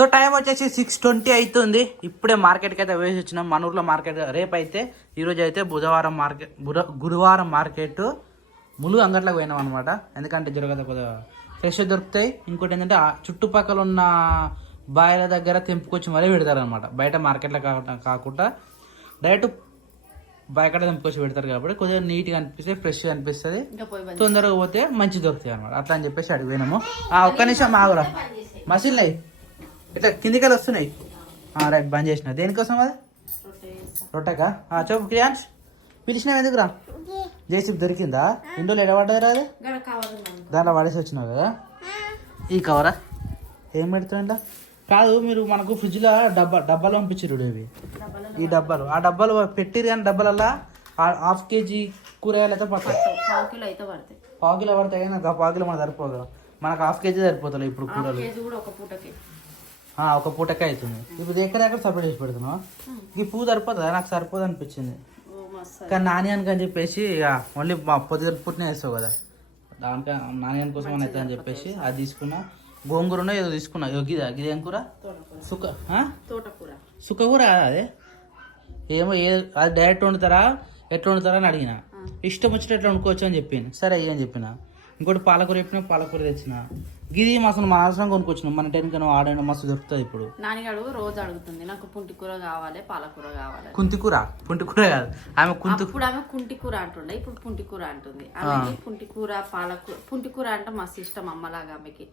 So time వచ్చేసి 6:20 అవుతుంది. ఇప్పుడే మార్కెట్కి అయితే వేసి వచ్చినాం. మన ఊర్లో మార్కెట్ రేపు అయితే, ఈరోజు అయితే గురువారం మార్కెట్ ములుగు అంగట్లోకి పోయినాం అనమాట. ఎందుకంటే జరగదు కొద్దిగా ఫ్రెష్ దొరుకుతాయి. ఇంకోటి ఏంటంటే చుట్టుపక్కల ఉన్న బాయిల దగ్గర తెంపుకొచ్చి మరీ పెడతారు అనమాట. బయట మార్కెట్లో కాకుండా డైరెక్ట్ బయట తెంపుకొచ్చి పెడతారు కాబట్టి కొద్దిగా నీట్గా అనిపిస్తే, ఫ్రెష్గా అనిపిస్తుంది, తొందరగా పోతే మంచి దొరుకుతాయి అనమాట. అట్లా అని చెప్పేసి అడిగి పోయినాము. ఒక్క నిమిషం ఆగురా, మసీన్లు అయ్యి ఇట్లా కిందికెళ్ళి వస్తున్నాయి. రైట్, బంద్ చేసిన. దేనికోసం అది రొట్టెకా? చెప్పు క్రియాన్స్, పిలిచినావు ఎందుకురా? జేసీబీ దొరికిందా? ఇండోలో ఎడబడ్డది రా? అది దాంట్లో పడేసి వచ్చినావు కదా. ఈ కవరా ఏం పెడుతుంది ఇలా? కాదు, మీరు మనకు ఫ్రిడ్జ్లో డబ్బాలు పంపించారు ఇవి, ఈ డబ్బాలు. ఆ డబ్బాలు పెట్టిరు కానీ డబ్బాలల్లా ½ kg కూరగాయలు అయితే పడతాయి. పావు కిలో పడతాయి కానీ నాకు పావు కిలో మనకు సరిపోదు. మనకు ½ kg సరిపోతుంది ఇప్పుడు కూరలు. ఒక పూటకే అవుతుంది. ఇప్పుడు ఎక్కడెక్కడ సపరేట్ చేసి పెడుతున్నావు. ఈ పువ్వు సరిపోతుందా? నాకు సరిపోదు అనిపించింది. కానీ నాణ్యానికి అని చెప్పేసి ఓన్లీ పొద్దున పుట్టిన వేస్తావు కదా, దానికే నాణ్యాని కోసం అని అవుతుంది అని చెప్పేసి అది తీసుకున్నా. గోంగూరనో ఏదో తీసుకున్నా. గిది ఏం కూర? సుక్క కూర అదే ఏమో. అది డైరెక్ట్ వండుతారా ఎట్లా వండుతారా అని అడిగిన. ఇష్టం వచ్చినట్టు ఎట్లా వండుకోవచ్చు అని చెప్పింది. సరే అయ్యి అని చెప్పిన. ఇంకోటి పాలకూర చెప్పిన, పాలకూర తెచ్చిన. గిది అసలు మన అవసరం కొనుక్కొచ్చినాం. మన టైంకి ఆడైనా మస్తు దొరుకుతుంది ఇప్పుడు. నాన్నగాడు రోజు అడుగుతుంది, నాకు కుంటి కూర కావాలి, పాలకూర కావాలి. కుంటికూర? కుంటికూర కాదు ఆమె ఇప్పుడు ఆమె కుంటి కూర అంటుండే, ఇప్పుడు పుంటి కూర అంటుంది. ఆమెకి పుంటి కూర, పాలకూర. పుంటి కూర అంటే మస్తు ఇష్టం అమ్మలాగా ఆమెకి.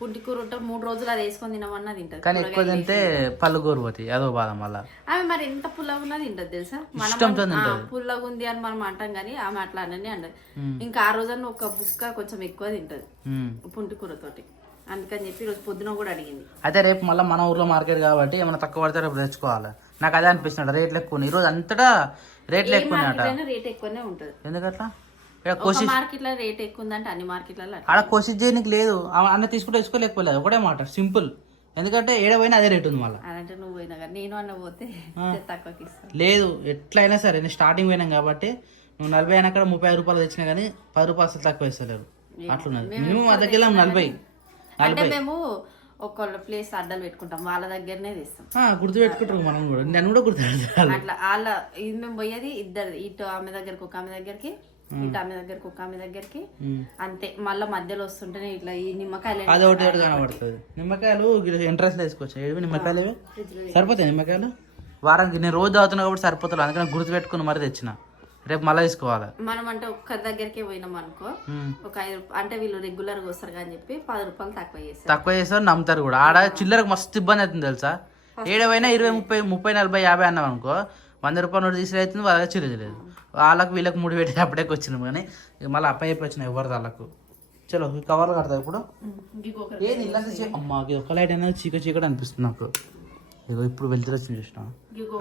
పుంటి కూర ఉంటే 3 రోజులు అది వేసుకొని తినమన్నా తింటది. కానీ ఎక్కువ తింటే పళ్ళు గోరుపోతాయి, అదో బాధ. మళ్ళీ ఆమె మరి ఎంత పుల్లగా ఉన్నా తింటది తెలుసా. మనం పుల్లగా ఉంది అని మనం అంటాం కానీ ఆమె అట్లా అనని అంటది. ఇంకా ఆ రోజున ఒక బుక్క కొంచెం ఎక్కువ తింటది పుంటి కూరతోటి. అందుకని చెప్పి ఈరోజు పొద్దున కూడా అడిగింది. అయితే రేపు మళ్ళీ మన ఊర్లో మార్కెట్ కాబట్టి ఏమైనా తక్కువ పడితే రేపు తెచ్చుకోవాలి. నాకు అదే అనిపిస్తుంది. రేట్లు ఎక్కువ ఉన్నాయి ఈరోజు, అంతటా రేట్లు ఎక్కువ. రేట్ ఎక్కువనే ఉంటుంది. ఎందుకట్లా? మార్కెట్ లో రేట్ ఎక్కువ ఉందంటే అన్ని మార్కెట్లలో ఆడ కోషిష్ చేయడానికి లేదు. అన్న తీసుకుంటే తెచ్చుకోలేకపోలేదు, ఒకటే మాట, సింపుల్. ఎందుకంటే ఏడ పోయినా అదే రేట్ ఉంది. మళ్ళీ అదంటే నువ్వు పోయినా కానీ నేను అన్న పోతే తక్కువకి ఇస్తాను. లేదు, ఎట్లయినా సరే నేను స్టార్టింగ్ పోయినాం కాబట్టి నువ్వు 40 అయినా అక్కడ 30 రూపాయలు తెచ్చినా కానీ 10 రూపాయలు అసలు తక్కువ ఇస్తలేరు. అట్లున్నది. మినిమం అర్ధ కిలో 40. అంటే మేము ఒక్కొక్క ప్లేస్ అడ్డాలు పెట్టుకుంటాం, వాళ్ళ దగ్గరనే తీస్తాం. గుర్తు పెట్టుకుంటారు మనం కూడా, నన్ను కూడా గుర్తు పెడతారు అట్లా. వాళ్ళ ఇది మేము పోయేది ఇద్దరు, ఇటు ఆమె దగ్గరకు ఒక ఆమె దగ్గరికి, ఇటు ఆమె దగ్గరకు ఒక ఆమె దగ్గరికి, అంతే. మళ్ళీ మధ్యలో వస్తుంటేనే ఇట్లా ఈ నిమ్మకాయలు అది ఒకటి కనబడుతుంది. నిమ్మకాయలు ఎంట్రెన్స్ వేసుకోవచ్చు. ఏవి నిమ్మకాయలు సరిపోతాయి. నిమ్మకాయలు వారానికి నేను రోజు తాగుతున్నా కాబట్టి సరిపోతుంది. అందుకని గుర్తు పెట్టుకుని మరి తెచ్చిన. రేపు మళ్ళీ తీసుకోవాలి. మనం అంటే ఒక్కరి దగ్గరికి పోయినాం అనుకో, ఒక 5 అంటే వీళ్ళు రెగ్యులర్ గా వస్తారు అని చెప్పి 10 రూపాయలు తక్కువ చేస్తారు. నమ్ముతారు కూడా. ఆడ చిల్లరకు మస్తు ఇబ్బంది అవుతుంది తెలుసా. ఏడవైనా 20, 30, 40, 40, 50 అన్నాం అనుకో, 100 రూపాయలు నోటు తీసుకుని అవుతుంది. వాళ్ళకి చిల్లలేదు. వాళ్ళకి వీళ్ళకి 3 పెట్టి అప్పుడే వచ్చినాం. కానీ మళ్ళీ అప్ప చెప్పి వచ్చినాయి ఎవరు వాళ్ళకు. చలో కవర్లు కడతా ఇప్పుడు. ఏది ఇల్లంతా అమ్మా ఒక లైట్ అనేది చీకటి అనిపిస్తుంది నాకు. ఇగో ఇప్పుడు వెళ్తే వచ్చి చూసిన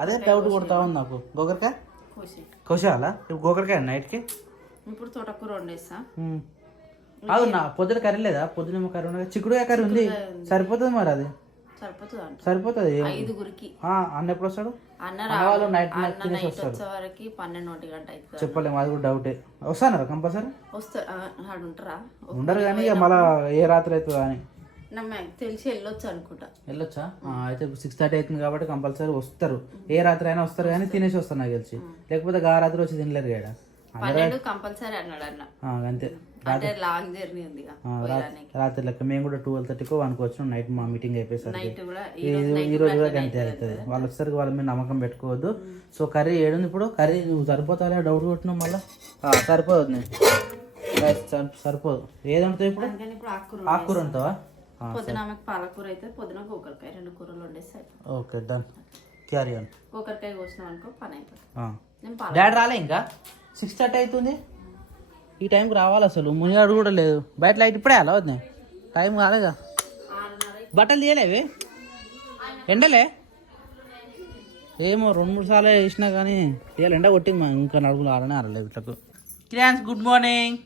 అదే డౌట్ కొడతా ఉంది నాకు. గోకరకాయ కోసేయాలా ఇప్పుడు? గోకరకాయ నైట్కి ఇప్పుడు తోటకూర వండేస్తా. అవునా? పొద్దున కర్రీ లేదా? పొద్దున కర్రీ ఉండగా చిక్కుడుకాయ కర్రీ ఉంది, సరిపోతుంది. మరి అది సరిపోతుంది 5గురికి. అన్న ఎప్పుడు వస్తాడు? అన్న నైట్ వచ్చేవరకు 12-1 గంట అవుతుంది. చెప్పలేము, అది కూడా డౌటే. వస్తారా కంపల్సరీ? ఉంటారా? ఉండరు కానీ ఇక మళ్ళీ ఏ రాత్రి అవుతుందా అని తెలిసి వెళ్ళొచ్చు అనుకుంటా. వెళ్ళొచ్చా? అయితే 6:30 అవుతుంది కాబట్టి కంపల్సరీ వస్తారు. ఏ రాత్రి అయినా వస్తారు కానీ తినేసి వస్తారు నాకు తెలిసి. లేకపోతే ఆ రాత్రి వచ్చి తినలేరు కదా. 12 కంపల్సరీ అన్నాడు అన్న. అంతే. లాంగ్ జర్నీ ఉంది రాత్రి లెక్క. మేము కూడా 12:30కో 1కి వచ్చినాం. నైట్ మా మీటింగ్ అయిపోయేసరికి ఈ రోజు కూడా అంతే అవుతుంది. వాళ్ళు వచ్చేసరికి వాళ్ళ మీద నమ్మకం పెట్టుకోవద్దు. సో కర్రీ ఏడుంది ఇప్పుడు? కర్రీ సరిపోతా? డౌట్ కొట్టినాం మళ్ళీ. సరిపోదు, సరిపోదు. ఏదంటావు ఇప్పుడు? ఆకుకూర ఉంటావా? పొద్దున ఆమెకు పాలకూర అయితే, పొద్దున గోకరకాయ, 2 కూరలు వండేస్తాయి. Okay done. Carry on. గోకరకాయ కోసినాం అనుకో పని అయిపోతుంది. డాడీ రాలే ఇంకా? 6:30 అవుతుంది. ఈ టైంకి రావాలి అసలు. మునిగాడు కూడా లేదు. బయట లైట్ ఇప్పుడే అలా వద్దా? టైం కాలేదా? బట్టలు తీయలేవి? ఎండలే ఏమో 2-3 సార్లు వేసినా కానీ ఇవాళ ఎండ కొట్టింది. ఇంకా నడుగులు ఆరలేదు ఇట్లకు. క్రియాన్స్ గుడ్ మార్నింగ్.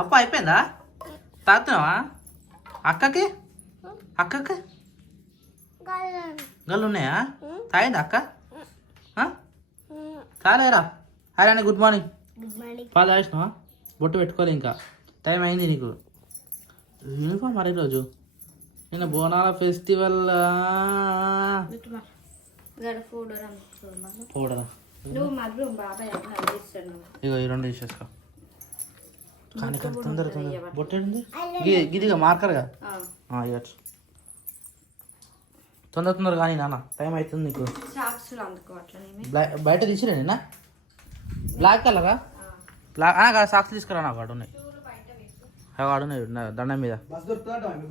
అప్ప అయిపోయిందా? తాగుతున్నావా? అక్కకి గల్లు ఉన్నాయా? తాగిందా అక్క? కాలేరా. హాయ్ అండి, గుడ్ మార్నింగ్. పాలు తాగినావా? బొట్టు పెట్టుకోవాలి ఇంకా. టైం అయింది నీకు. యూనిఫామ్ మరి రోజు నిన్న బోనాల ఫెస్టివల్ పౌడరా ఇగో ఈ రెండు తీసేసుకో కానీ తొందర బొట్టేది గిదిగా మార్కర్గా ఇవ్వచ్చు తొందర కానీ నాన్న టైం అవుతుంది నీకు బయట తీసిరా నిన్న బ్లాక్ కలరా బ్లాక్ సాక్స్ తీసుకురా నాకు వాడు ఉన్నాయి అవి వాడున్నాయి దండం మీద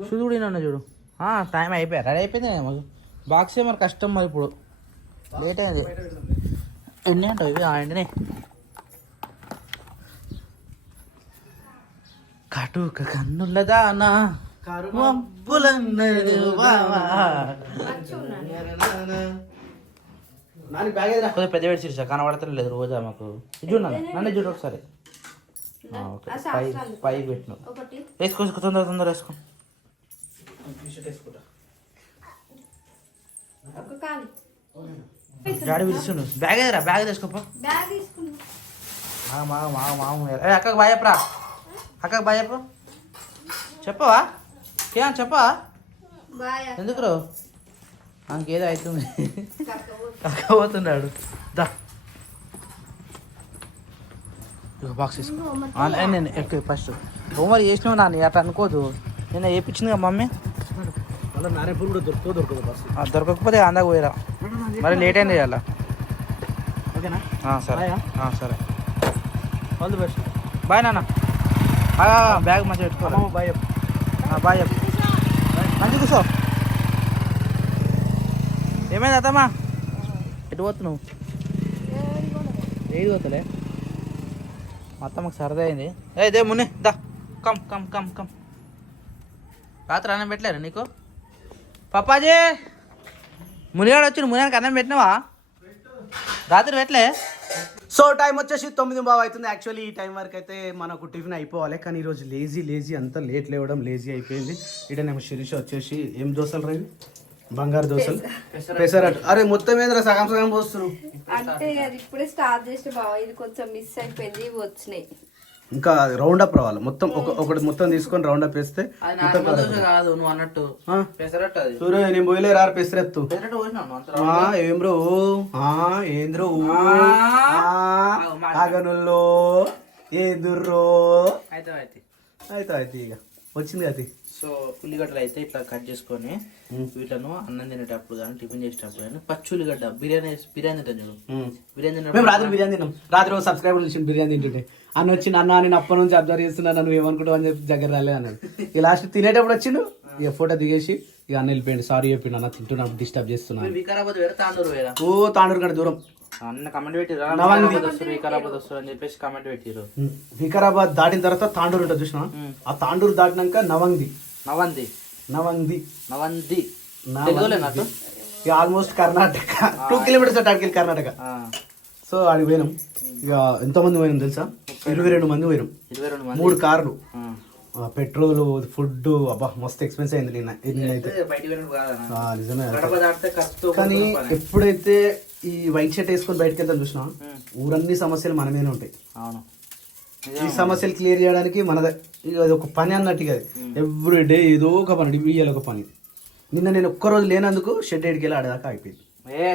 చూడు చూడు టైం అయిపోయా రెడీ అయిపోయింది మాకు బాక్సే మరి కష్టం మరి ఇప్పుడు లేట్ అయింది ఎన్ని అంటావు ఇవి ఎండినాయి కాటుక కన్నుల దానా కొద్దిగా పెద్ద పెట్టి చూసా కనబడతాను లేదు రోజా మాకు చూడు నన్ను చూడు ఒకసారి పై పెట్టిన వేసుకో తొందర వేసుకో డాడీ పిలుస్తుండు బ్యాగ్ ఏదిరా బ్యాగ్ తీసుకోపో అక్కకు బాయ్ చెప్పరా అక్కకు బాయ్ చెప్పు చెప్పవా చెప్పవా ఎందుకు రో నాకేదో అవుతుంది అక్కపోతున్నాడు దా బాక్స్ తీసుకో నేను ఎక్కువ ఫస్ట్ హోంవర్క్ చేసినావు నాన్న అట్లా అనుకోదు నేను వేయించింది కదా మమ్మీ దొరకకపోతే అందాక పోయిరా మరి లేట్ అయింది ఇవాళ ఓకేనా సరే సరే ఆల్ ది బెస్ట్ బాయ్ నాన్న బ్యాగ్ మంచిగా పెట్టుకోవాలి బాయ్ బాయ్ మంచి కూర్చో ఏమైంది అత్తమ్మా ఎటు పోతున్నావు ఏది పోతలే మొత్తం మాకు సరదా అయింది they Muni the come come come come రాత్రి అన్నం పెట్టలేరు నీకు పప్పాజీ మునిగాడు వచ్చి మునిగానికి అన్నం పెట్టినావా రాత్రి పెట్టలే సో టైం వచ్చేసి 9:15 అవుతుంది. యాక్చువల్లీ ఈ టైం వరకు అయితే మనకు టిఫిన్ అయిపోవాలి, కానీ ఈరోజు లేజీ అంతా లేట్ లేవడం లేజీ అయిపోయింది. ఇటనేమో శిరీష వచ్చేసి ఏం దోశలు రైలు బంగారు దోశలు పెసరట్టు. అరే మొత్తం ఏంద్రా సగం పోస్తున్నావు అంటే అది ఇప్పుడే స్టార్ట్ చేసిన బావ, ఇది కొంచెం మిస్ అయిపోయింది, వచ్చినాయి ఇంకా రౌండ్ అప్ రావాలి. మొత్తం ఒకటి మొత్తం తీసుకొని రౌండ్ అప్ వేస్తే కాదు నువ్వు అన్నట్టు సూర్య నేను పోయలే రా పెసరెత్తు ఏం బ్రో ఏంద్రో ఆగనుల్లో ఏందుర్రో అయితే ఇక వచ్చింది అది. సో ఉల్లిగడ్డలు అయితే ఇట్లా కట్ చేసుకొని వీటిను అన్నం తినేటప్పుడు కానీ టిఫిన్ చేసేటప్పుడు కానీ పచ్చి ఉల్లిగడ్డ బిర్యానీ తింటాం చూడు. బిర్యానీ మేము రాత్రి బిర్యానీ తిన్నాం. రాత్రి సబ్స్క్రైబర్ తెలిసి బిర్యానీ తింటుంటే అన్న వచ్చి అన్న నేను అప్పటి నుంచి అబ్జర్వ్ చేస్తున్నా, నన్ను ఏమనుకుంటావు అని చెప్పి దగ్గర రాలే అన్నాడు. ఇక లాస్ట్ తినేటప్పుడు వచ్చిండు, ఇక ఫోటో దిగేసి ఇక అన్న వెళ్ళిపోయింది. సారీ చెప్పిండు అన్న తింటున్నప్పుడు డిస్టర్బ్ చేస్తున్నాను. వికారాబాద్ వేరే తాండూరు వేరా? ఓ తాండూరు కంటే దూరం. అన్న కమెంట్ పెట్టిరా వికారాబాద్ వస్తారు అని చెప్పేసి కమెంట్ పెట్టిరు. వికారాబాద్ దాటిన తర్వాత తాండూరు ఉంటుంది చూసిన, ఆ తాండూరు దాటినాక నవంది నాకు ఆల్మోస్ట్ కర్ణాటక 2 కిలోమీటర్స్ అటానికి కర్ణాటక. సో ఆడికి పోయినాం. ఇక ఎంతమంది పోయినాం తెలుసా? 22 మంది పోయినాం. 3 కార్లు, పెట్రోల్, ఫుడ్, అబ్బా మస్తు ఎక్స్పెన్సివ్ అయింది నిన్నైతే నిజమే. కానీ ఎప్పుడైతే ఈ వైట్ షర్ట్ వేసుకొని బయటకు వెళ్తాం చూసినా ఊరన్ని సమస్యలు మన మీదనే ఉంటాయి. ఈ సమస్యలు క్లియర్ చేయడానికి మనది అది ఒక పని అన్నట్టు కదా. ఎవ్రీ డే ఏదో ఒక పని, ఇయ్యాలి ఒక పని. నిన్న నేను ఒక్కరోజు లేనందుకు షెడ్ ఎడికి వెళ్ళి ఆడేదాకా అయిపోయింది.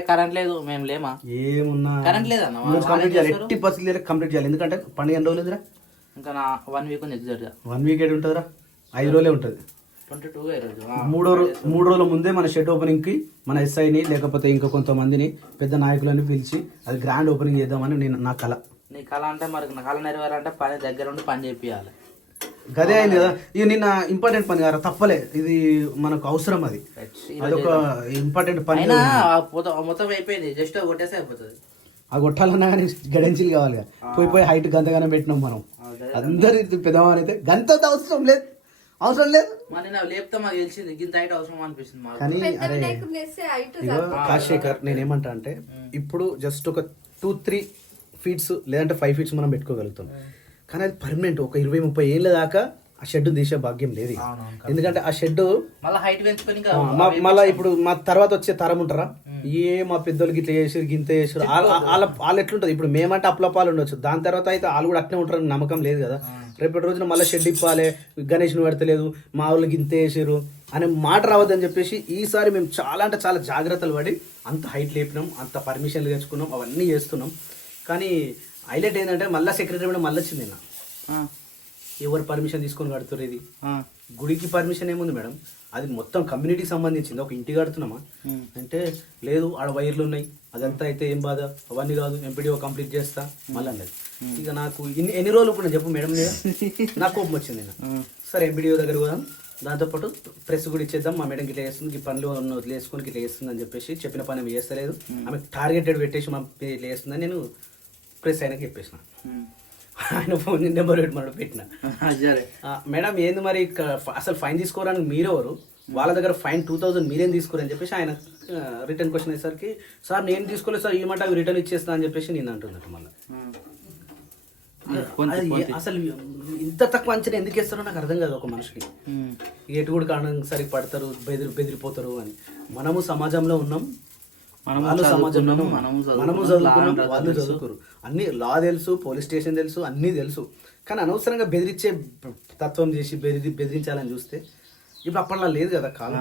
కరెంట్ లేదు, మేము లేమా, ఏమున్నా కరెంట్ లేదన్న కంప్లీట్ చేయాలి, 80% కంప్లీట్ చేయాలి. ఎందుకంటే పండుగ ఎన్ని రోజులు ఉందిరా? ఇంకా 1 వీక్ ఉంది ఎగ్జాక్ట్గా. 1 వీక్ ఏడు ఉంటుందిరా? 5 రోజులే ఉంటుంది. 3 రోజుల ముందే మన షెడ్ ఓపెనింగ్ కి మన ఎస్ఐని లేకపోతే ఇంకా కొంతమందిని పెద్ద నాయకులని పిలిచి అది గ్రాండ్ ఓపెనింగ్ చేద్దామని నా కళ. నీ కళ అంటే మరి నా కళ నెరవేరాలంటే పని దగ్గర ఉండి పని చేపియాలి. గదే అయింది కదా. ఇది నిన్న ఇంపార్టెంట్ పని కదా, తప్పలే, ఇది మనకు అవసరం. అది అదొక ఇంపార్టెంట్ పని. మొత్తం అయిపోయింది, జస్ట్ కొట్టేస్తే అయిపోతుంది. ఆ కొట్టాలన్నా కానీ గడెంచిలు కావాలి కదా. పోయి హైట్ గంతగానే పెట్టినాం మనం. అందరి పెద్దవాళ్ళు అయితే గంత అవసరం లేదు మరి లేపుతా మాకు తెలిసింది ఇంత హైట్ అవసరం అనిపిస్తుంది. కానీ అరే రాజశేఖర్ నేనేమంటా అంటే ఇప్పుడు జస్ట్ ఒక 2-3 ఫీట్స్ లేదంటే 5 ఫీట్స్ మనం పెట్టుకోగలుగుతాం. కానీ అది పర్మనెంట్ ఒక 20-30 ఏళ్ళ దాకా ఆ షెడ్ తీసే భాగ్యం లేదు. ఎందుకంటే ఆ షెడ్ మళ్ళీ ఇప్పుడు మా తర్వాత వచ్చే తరం ఉంటారా, మా పెద్దోళ్ళకి ఇట్లా చేసారు గింత చేసారు వాళ్ళు ఎట్లుంటది. ఇప్పుడు మేమంటే అప్లపాలు ఉండొచ్చు, దాని తర్వాత అయితే వాళ్ళు కూడా అట్నే ఉంటారు నమ్మకం లేదు కదా. రేపటి రోజున మళ్ళీ షెడ్ ఇప్పాలి, గణేష్ని పెడతలేదు, మా వాళ్ళకి ఇంత వేసారు అనే మాట రావద్దని చెప్పేసి ఈసారి మేము చాలా అంటే చాలా జాగ్రత్తలు పడి అంత హైట్ లేపినాం, అంత పర్మిషన్లు తెచ్చుకున్నాం, అవన్నీ చేస్తున్నాం. కానీ హైలైట్ ఏంటంటే మళ్ళీ సెక్రటరీ మేడం మళ్ళీ వచ్చింది నిన్న. ఎవరు పర్మిషన్ తీసుకొని కడుతున్నారు? ఇది గుడికి పర్మిషన్ ఏముంది మేడం, అది మొత్తం కమ్యూనిటీకి సంబంధించింది. ఒక ఇంటి కడుతున్నామా అంటే లేదు, ఆడ వైర్లు ఉన్నాయి, అదంతా అయితే ఏం బాధ, అవన్నీ కాదు, ఎంపీడీఓ కంప్లీట్ చేస్తా మళ్ళీ అన్నది. ఇక నాకు ఎన్ని రోజులు ఇప్పుడు చెప్పు మేడం మీద నాకు కోపం వచ్చింది. సరే ఎంపీడీఓ దగ్గర పోదాం, దాంతోపాటు ప్రెస్ కూడా ఇచ్చేద్దాం, మా మేడం ఇట్లా చేస్తుంది, ఈ పనులు వదిలేసుకొని ఇట్లా చేస్తుంది అని చెప్పేసి చెప్పిన పని ఏమి చేస్తలేదు, ఆమె టార్గెటెడ్ పెట్టేసి మా ఇట్లా చేస్తుందని నేను ప్రెస్ ఆయనకి చెప్పేసిన. ఆయన ఫోన్ నెంబర్ పెట్టిన. మేడం ఏంది మరి అసలు ఫైన్ తీసుకోవడానికి మీరెవరు, వాళ్ళ దగ్గర ఫైన్ 2000 మీరేం తీసుకోరని చెప్పేసి ఆయన రిటర్న్ క్వశ్చన్ అయ్యేసరికి సార్ నేను తీసుకోలేదు సార్, ఈ మాట అవి రిటర్న్ ఇచ్చేస్తా అని చెప్పేసి నేను అంటున్నట్టు. మళ్ళీ అసలు ఇంత తక్కువ అంచనా ఎందుకు వేస్తారో నాకు అర్థం కాదు ఒక మనిషికి. ఎటు కూడా కారణం సరిగ్గా పడతారు, బెదిరిపోతారు అని. మనము సమాజంలో ఉన్నాం, వాళ్ళు సమాజంలో మనము చదువుకున్నాం, వాళ్ళు చదువుకోరు. అన్ని లా తెలుసు, పోలీస్ స్టేషన్ తెలుసు, అన్నీ తెలుసు. కానీ అనవసరంగా బెదిరించే తత్వం చేసి బెదిరించాలని చూస్తే ఇప్పుడు అప్పట్లో లేదు కదా కాలం.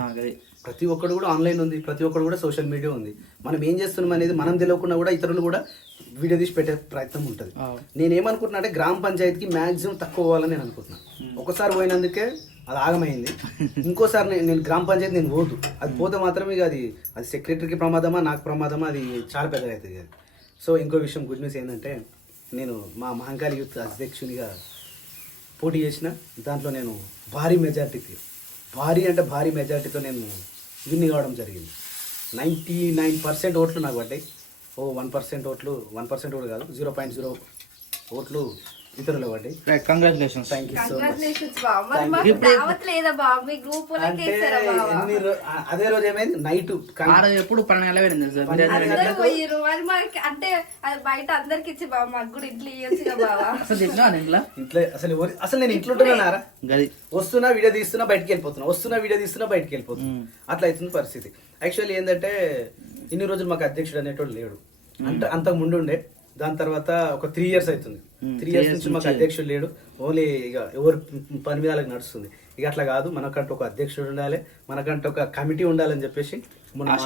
ప్రతి ఒక్కడు కూడా ఆన్లైన్ ఉంది, ప్రతి ఒక్కడు కూడా సోషల్ మీడియా ఉంది. మనం ఏం చేస్తున్నాం అనేది మనం తెలియకుండా కూడా ఇతరులు కూడా వీడియో తీసి పెట్టే ప్రయత్నం ఉంటుంది. నేనేమనుకుంటున్నా అంటే గ్రామ పంచాయతీకి మ్యాక్సిమం తక్కువ పోవాలని నేను అనుకుంటున్నాను. ఒకసారి పోయినందుకే అది ఆగమైంది, ఇంకోసారి నేను గ్రామ పంచాయతీ నేను పోదు. అది పోతే మాత్రం ఇక అది సెక్రటరీకి ప్రమాదమా నాకు ప్రమాదమా అది చాలా పెద్దగా అవుతుంది అది. సో ఇంకో విషయం గుడ్ న్యూస్ ఏంటంటే నేను మా మహంకాళి యూత్ అధ్యక్షునిగా పోటీ చేసిన దాంట్లో నేను భారీ మెజార్టీతో నేను విన్ కావడం జరిగింది. 99% ఓట్లు నాకు పడ్డాయి. 1% ఓట్లు 1% కూడా కాదు, 0.0 ఓట్లు ఇతరులు పడ్డాయి. Congratulations. Thank you so much. అదే రోజు ఏమైంది నైట్ ఎప్పుడు 12 గంటల ఇంట్లో అసలు నేను ఇంట్లో ఉంటున్నారా, వస్తున్నా వీడియో తీస్తున్నా బయటకు వెళ్ళిపోతున్నా, అట్లా అవుతుంది పరిస్థితి. యాక్చువల్లీ ఏంటంటే ఇన్ని రోజులు మాకు అధ్యక్షుడు అనేటోడు లేడు, అంటే అంతకు ముందు ఉండే. దాని తర్వాత ఒక 3 years అవుతుంది, 3 years నుంచి మాకు అధ్యక్షుడు లేడు. ఓన్లీ ఇక ఎవరు పని మీద వాళ్ళకి నడుస్తుంది. ఇక అట్లా కాదు, మనకంటూ ఒక అధ్యక్షుడు ఉండాలి, మనకంటూ ఒక కమిటీ ఉండాలని చెప్పేసి ఆ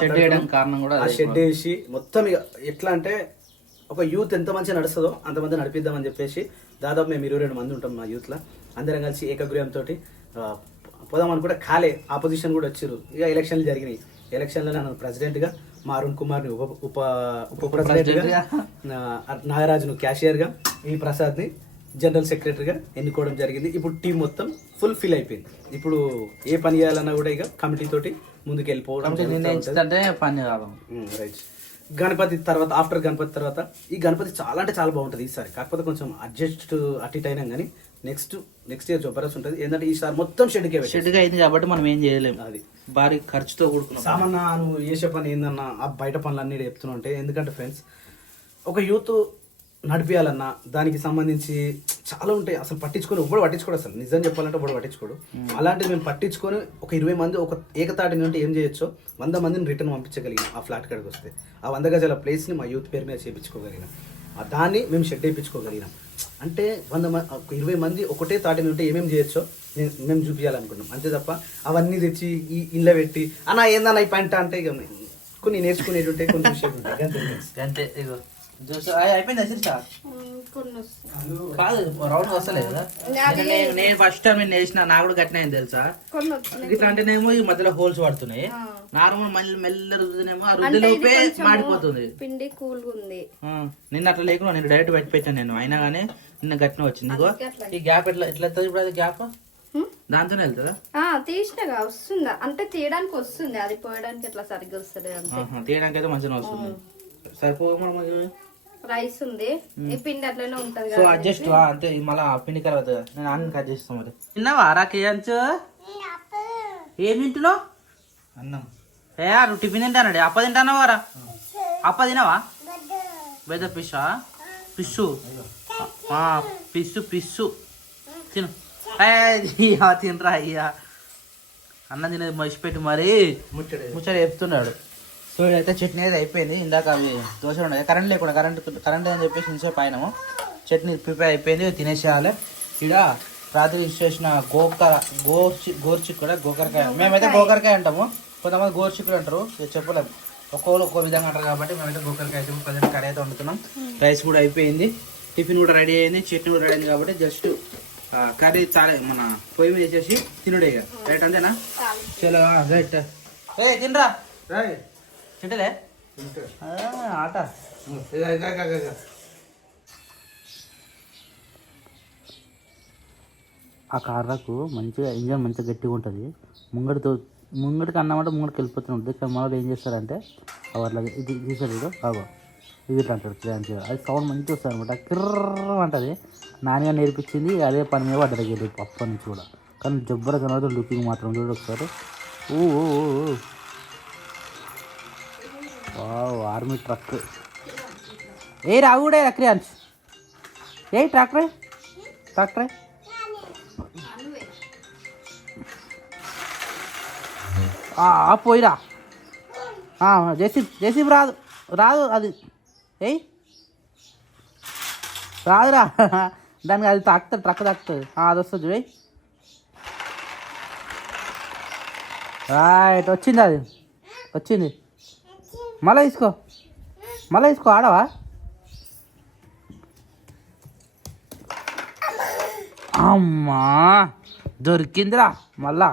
షెడ్ వేసి మొత్తం ఇక ఎట్లా అంటే ఒక యూత్ ఎంత మంచిగా నడుస్తుందో అంతమంది నడిపిద్దామని చెప్పేసి దాదాపు మేము 22 మంది ఉంటాం మా యూత్లో. అందరం కలిసి ఏకగ్రీవంతో పోదాం అనుకుంటే ఖాళీ ఆపోజిషన్ కూడా వచ్చారు. ఇక ఎలక్షన్లు జరిగినాయి. ఎలక్షన్లో నన్ను ప్రెసిడెంట్గా, మా అరుణ్ కుమార్ని ఉప ప్రెసిడెంట్గా, నాగరాజును క్యాషియర్గా, ఈ ప్రసాద్ని జనరల్ సెక్రటరీగా ఎన్నుకోవడం జరిగింది. ఇప్పుడు టీం మొత్తం ఫుల్ ఫిల్ అయిపోయింది. ఇప్పుడు ఏ పని చేయాలన్నా కూడా ఇక కమిటీ తోటి ముందుకు వెళ్ళిపోవడం. రైట్. గణపతి తర్వాత ఆఫ్టర్ గణపతి తర్వాత ఈ గణపతి చాలా అంటే చాలా బాగుంటుంది ఈసారి. కాకపోతే కొంచెం అడ్జస్ట్ అటు ఇటు అయినా కానీ నెక్స్ట్ ఇయర్ జబర్దస్త్ ఉంటుంది. ఏంటంటే ఈసారి మొత్తం షెడ్గా అయింది కాబట్టి మనం ఏం చేయలేము. అది భారీ ఖర్చుతో కూడుకున్నాం. సామాన్య నువ్వు చేసే పని ఏందన్నా ఆ బయట పనులు అన్నీ చెప్తున్నా ఉంటాయి. ఎందుకంటే ఫ్రెండ్స్ ఒక యూత్ నడిపియాలన్నా దానికి సంబంధించి చాలా ఉంటాయి. అసలు పట్టించుకోడు అసలు నిజం చెప్పాలంటే ఒకడు పట్టించుకోడు. అలాంటిది మేము పట్టించుకొని ఒక 20 మంది ఒక ఏకతాటి నుండి ఏం చేయొచ్చో 100 మందిని రిటర్న్ పంపించగలిగిన ఆ ఫ్లాట్ కాడికి వస్తే ఆ 100 గజాల ప్లేస్ని మా యూత్ పేరు మీద చేయించుకోగలిగినాం. దాన్ని మేము షెడ్ వేయించుకోగలిగినాం. అంటే 20 మంది ఒకటే తాటి నుండి ఏమేమి చేయొచ్చో మేము చూపించాలనుకున్నాం. అంతే తప్ప అవన్నీ తెచ్చి ఈ ఇళ్ళ పెట్టి అన్న ఏందన్న ఈ పంట అంటే ఇక కొన్ని నేర్చుకునేటుంటే కొన్ని విషయాలు ఉంటాయి. అంతే అయిపోయింది కాదు రౌండ్ వస్తలేదు కదా. నేను ఫస్ట్ టైం నేను వేసిన నాకు కూడా గట్టిన తెలుసా. ఇట్లా అంటేనేమో ఈ మధ్యలో హోల్స్ పడుతున్నాయి. నార్మల్ మెల్ల రుద్దునేమో ఆ రుద్దులోపే మాడిపోతుంది. పిండి కూల్ ఉంది. నిన్న అట్లా లేకుండా నేను డైరెక్ట్ పెట్టాను నేను. అయినా కానీ నిన్న గట్టిన వచ్చింది. ఈ గ్యాప్ ఎట్లా వస్తుంది ఇప్పుడు? అది గ్యాప్ దాంతోనే వెళ్తుందా? తీసినగా వస్తుందా అంటే తీయడానికి వస్తుంది, అది పోయడానికి ఎట్లా సరిగ్గా వస్తుంది. తీయడానికి అయితే మంచిగా వస్తుంది. సరిపోగా రైస్ ఉంది, ఈ పిండి అట్లనే ఉంటది. సో అడ్జస్ట్ అంతే. మళ్ళీ పిండి కలవద్దు కదా, నేను అన్ని కట్ చేస్తాను. మరి తిన్నావా రాకేయచ్చు? ఏం తింటున్నావు? అన్నం. నువ్వు టిఫిన్ తింటానండి. అప్ప తింటానా వారా? అప్ప తినవా? పెద్ద పిస్సా? పిస్సు పిస్సు తిను. తినరా అయ్యా. అన్నం తినేది మర్చిపెట్టి మరి ముచ్చట చెప్తున్నాడు. సో ఇదైతే చట్నీ అయితే అయిపోయింది. ఇందాక అవి దోశ ఉండదు, కరెంట్ లేకుండా కరెంట్ అని చెప్పేసి ఇంసేపు అయినాము. చట్నీ ప్రిపేర్ అయిపోయింది, తినేసేయాలి. ఇక్కడ రాత్రి చేసిన గోర్చిక్కుడు గోకరకాయ, మేమైతే గోకరకాయ అంటాము, కొంతమంది గోర్చిక్కుడు అంటారు, ఇక చెప్పలేము, ఒక్కొక్కరు ఒక్కో విధంగా అంటారు కాబట్టి మేమైతే గోకరకాయ అయితే ప్రజెంట్ కర్రీ అయితే వండుతున్నాం. రైస్ కూడా అయిపోయింది, టిఫిన్ కూడా రెడీ అయింది, చట్నీ కూడా రెడీ అయింది కాబట్టి జస్ట్ కర్రీ మన పొయ్యి మీద వేసేసి తినుడే ఇక. రైట్ అంతేనా? చలో రైట్. తినరా తింటలే ఆట. ఆ కార్లకు మంచిగా ఇంజన్ మంచిగా గట్టిగా ఉంటుంది, ముంగడికి అన్నమాట ముంగడికి వెళ్ళిపోతూ ఉంటుంది. కానీ మనలో ఏం చేస్తారంటే అట్లా ఇది తీసారు ఇది బాబా ఇది ఇట్లా అంటారు మంచిగా, అది సౌండ్ మంచిగా వస్తుంది అనమాట, కిర్ర అంటుంది. నాన్నగా నేర్పించింది, అదే పని మీద పడ్డది అప్పటి నుంచి కూడా. కానీ జబ్బర కనబడుతుంది లుకింగ్ మాత్రం చూడు ఒకసారి. ఆర్మీ ట్రక్ ఏ రావుడే క్రియాన్స్ ఏ ట్రాక్టరే పోయిరా. జేసీబీ రాదు అది ఏయ్ రాదురా, దానికి అది తాకుతుంది, ట్రక్ తాకుతుంది, అది వస్తుంది చూడ. రైట్ వచ్చింది, అది వచ్చింది. మళ్ళీ తీసుకో ఆడవా. అమ్మా దొరికిందిరా మళ్ళా.